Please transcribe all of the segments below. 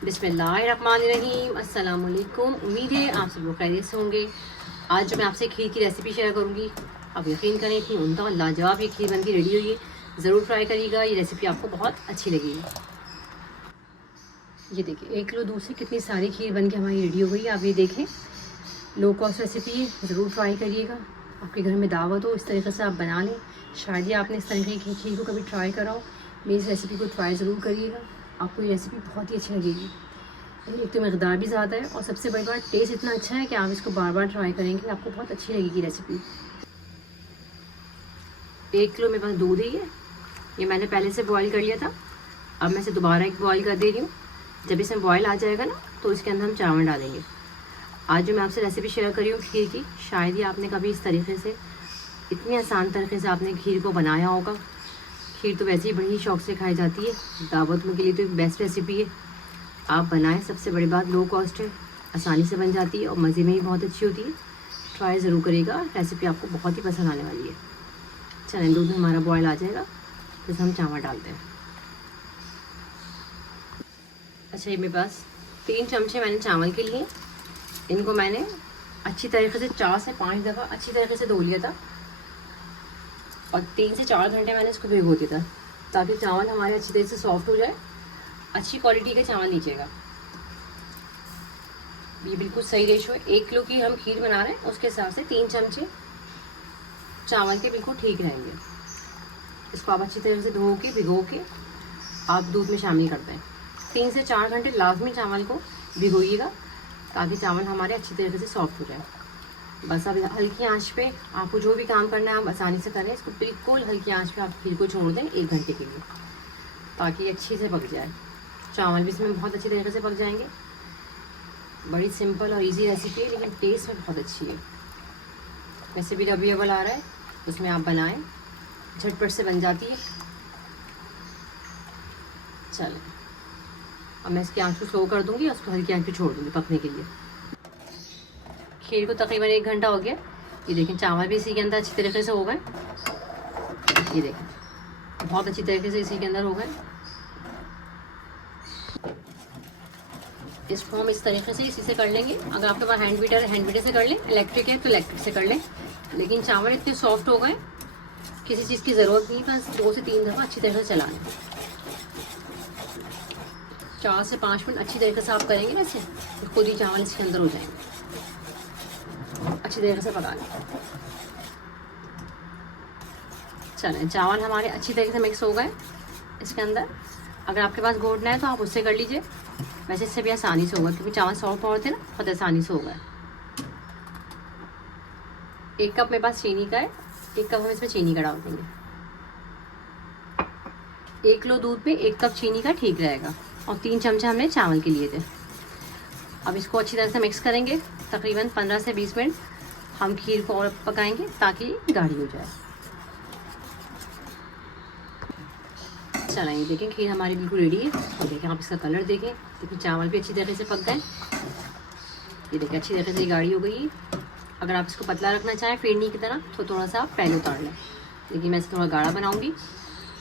बिस्मिल्लाहिर्रहमानिर्रहीम। अस्सलाम वालेकुम। उम्मीद है आप सब लोग खैरियत से होंगे। आज जो मैं आपसे खीर की रेसिपी शेयर करूंगी, आप यकीन करें इतनी उम्दा लाजवाब ये खीर बन के रेडी हुई है। ज़रूर ट्राई करिएगा, ये रेसिपी आपको बहुत अच्छी लगेगी। ये देखिए 1 किलो दूध से कितनी सारी खीर बन के हमारी रेडी हो गई है। आप ये देखें, लो कॉस्ट रेसिपी है, ज़रूर ट्राई करिएगा। आपके घर में दावत हो, इस तरीके से आप बना लें। शायद ही आपने इस तरीके की खीर को कभी ट्राई करा हो। मेरी इस रेसिपी को ट्राई ज़रूर करिएगा, आपको ये रेसिपी बहुत ही अच्छी लगेगी। एक तो मकदार भी ज़्यादा है और सबसे बड़ी बात टेस्ट इतना अच्छा है कि आप इसको बार बार ट्राई करेंगे, आपको बहुत अच्छी लगेगी रेसिपी। 1 किलो मेरे पास दूध है, ये मैंने पहले से बॉईल कर लिया था। अब मैं इसे दोबारा एक बॉईल कर दे रही हूँ। जब इसमें बॉईल आ जाएगा ना, तो इसके अंदर हम चावल डालेंगे। आज जो मैं आपसे रेसिपी शेयर कर रही हूँ खीर की, शायद ही आपने कभी इस तरीके से, इतनी आसान तरीके से आपने खीर को बनाया होगा। खीर तो वैसे ही बड़ी ही शौक से खाई जाती है, दावत में के लिए तो एक बेस्ट रेसिपी है। आप बनाएं, सबसे बड़ी बात लो कॉस्ट है, आसानी से बन जाती है और मज़े में ही बहुत अच्छी होती है। ट्राई ज़रूर करिएगा, रेसिपी आपको बहुत ही पसंद आने वाली है। चलें, दूध हमारा बॉयल आ जाएगा, फिर हम चावल डालते हैं। अच्छा, ये मेरे पास 3 चमचे मैंने चावल के लिए, इनको मैंने अच्छी तरीके से 4 से 5 दफ़ा अच्छी तरीके से धो लिया था और 3 से 4 घंटे मैंने इसको भिगो दिया था, ताकि चावल हमारे अच्छी तरह से सॉफ्ट हो जाए। अच्छी क्वालिटी के चावल लीजिएगा। ये बिल्कुल सही रेशो है। 1 किलो की हम खीर बना रहे हैं, उसके हिसाब से 3 चमचे चावल के बिल्कुल ठीक रहेंगे। इसको आप अच्छी तरह से धो के भिगो के आप दूध में शामिल करते हैं। 3 से 4 घंटे लाजमी चावल को भिगोइएगा, ताकि चावल हमारे अच्छी तरीके से सॉफ्ट हो जाए। बस अब हल्की आंच पे आपको जो भी काम करना है आप आसानी से करें। इसको बिल्कुल हल्की आंच पे आप खीर को छोड़ दें 1 घंटे के लिए, ताकि अच्छे से पक जाए। चावल भी इसमें बहुत अच्छी तरीके से पक जाएंगे। बड़ी सिंपल और इजी रेसिपी है, लेकिन टेस्ट में बहुत अच्छी है। वैसे भी अवेलेबल आ रहा है, उसमें आप बनाएं, झटपट से बन जाती है। चलें, अब मैं इसकी आंच को स्लो कर दूंगी और उसको हल्की आंच पे छोड़ दूंगी पकने के लिए। खीर को तकरीबन 1 घंटा हो गया। ये देखें, चावल भी इसी के अंदर अच्छी तरीके से हो गए। ये देखें, बहुत अच्छी तरीके से इसी के अंदर हो गए। इसको हम इस तरीके से इसी से कर लेंगे। अगर आपके पास हैंड बीटर है, हैंड बीटर से कर लें। इलेक्ट्रिक है तो इलेक्ट्रिक से कर लें। लेकिन चावल इतने सॉफ्ट हो गए, किसी चीज़ की ज़रूरत नहीं, बस 2 से 3 दफ़ा अच्छी तरीके से चला लें। 4 से 5 मिनट अच्छी तरीके से आप करेंगे ना इसे, तो खुद ही चावल इसके अंदर हो जाएंगे। अच्छी तरीके से पका लें। चलें, चावल हमारे अच्छी तरीके से मिक्स हो गए इसके अंदर। अगर आपके पास घोटना है तो आप उससे कर लीजिए, वैसे इससे भी आसानी से होगा, क्योंकि चावल सॉफ्ट और थे ना, बहुत आसानी से होगा। 1 कप मेरे पास चीनी का है, 1 कप हम इसमें चीनी का डाल देंगे। 1 किलो दूध पे 1 कप चीनी का ठीक रहेगा, और 3 चमचे हमने चावल के लिए थे। अब इसको अच्छी तरह से मिक्स करेंगे। तकरीबन 15 से 20 मिनट हम खीर को और पकाएंगे, ताकि गाढ़ी हो जाए। चला, ये देखें खीर हमारी बिल्कुल रेडी है। और देखें आप इसका कलर देखें, लेकिन चावल भी अच्छी तरीके से पक गए। ये देखें अच्छी तरीके से गाढ़ी हो गई। अगर आप इसको पतला रखना चाहें फिरनी की तरह, तो थोड़ा सा आप पहले उतार लें, लेकिन मैं इसे थोड़ा गाढ़ा बनाऊंगी,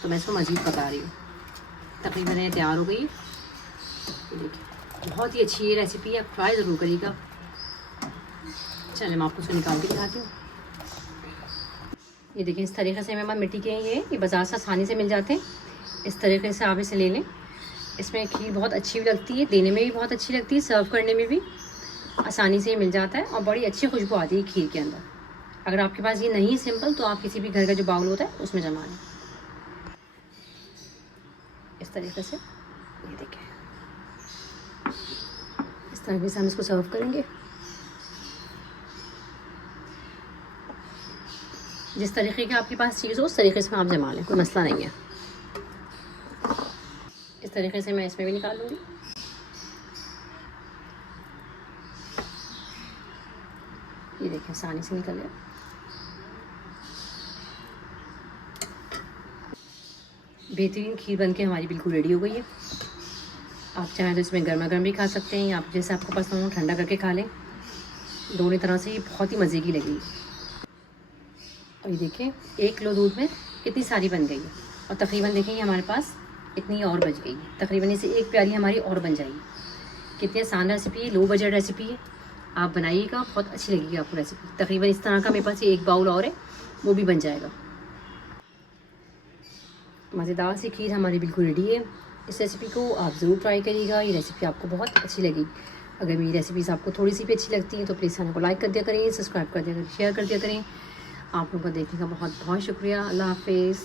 तो मैं इसको मज़ीद पका रही हूँ। तकरीबन ये तैयार हो गई। ये देखिए, बहुत ही अच्छी ये रेसिपी है, आप ट्राई ज़रूर करिएगा। चलें, मैं आपको इसको निकाल के दिखाती हूँ। ये देखिए, इस तरीके से मेरे पास मिट्टी के ये बाज़ार से आसानी से मिल जाते हैं। इस तरीके से आप इसे ले लें। इसमें खीर बहुत अच्छी भी लगती है, देने में भी बहुत अच्छी लगती है, सर्व करने में भी आसानी से मिल जाता है, और बड़ी अच्छी खुशबू आती है खीर के अंदर। अगर आपके पास ये नहीं है सिंपल, तो आप किसी भी घर का जो बाउल होता है उसमें जमा लें इस तरीके से। ये देखें, इस तरीके से हम इसको सर्व करेंगे। जिस तरीके की आपके पास चीज़ हो उस तरीके से आप जमा लें, कोई मसला नहीं है। इस तरीके से मैं इसमें भी निकाल लूँगी। ये देखिए, आसानी से निकल गया। बेहतरीन खीर बनके हमारी बिल्कुल रेडी हो गई है। आप चाहें तो इसमें गर्मा गर्म भी खा सकते हैं, या जैसे आपको पसंद हो ठंडा करके खा लें। दोनों तरह से ये बहुत ही मज़े की लगेगी। और ये देखिए, 1 किलो दूध में कितनी सारी बन गई है, और तकरीबन देखें हमारे पास इतनी और बच गई है। तकरीबन इसे 1 प्याली हमारी और बन जाएगी। कितनी आसान रेसिपी है, लो बजट रेसिपी है, आप बनाइएगा, बहुत अच्छी लगेगी आपको रेसिपी। तकरीबन इस तरह का मेरे पास ये 1 बाउल और है, वो भी बन जाएगा। मज़ेदार सी खीर हमारी बिल्कुल रेडी है। इस रेसिपी को आप ज़रूर ट्राई करिएगा, ये रेसिपी आपको बहुत अच्छी लगेगी। अगर मेरी रेसिपीज़ आपको थोड़ी सी भी अच्छी लगती हैं तो प्लीज़ चैनल को लाइक कर दिया करें, सब्सक्राइब कर दिया करें, शेयर कर दिया करें। आप लोगों को देखने का बहुत बहुत शुक्रिया। अल्लाह हाफिज़।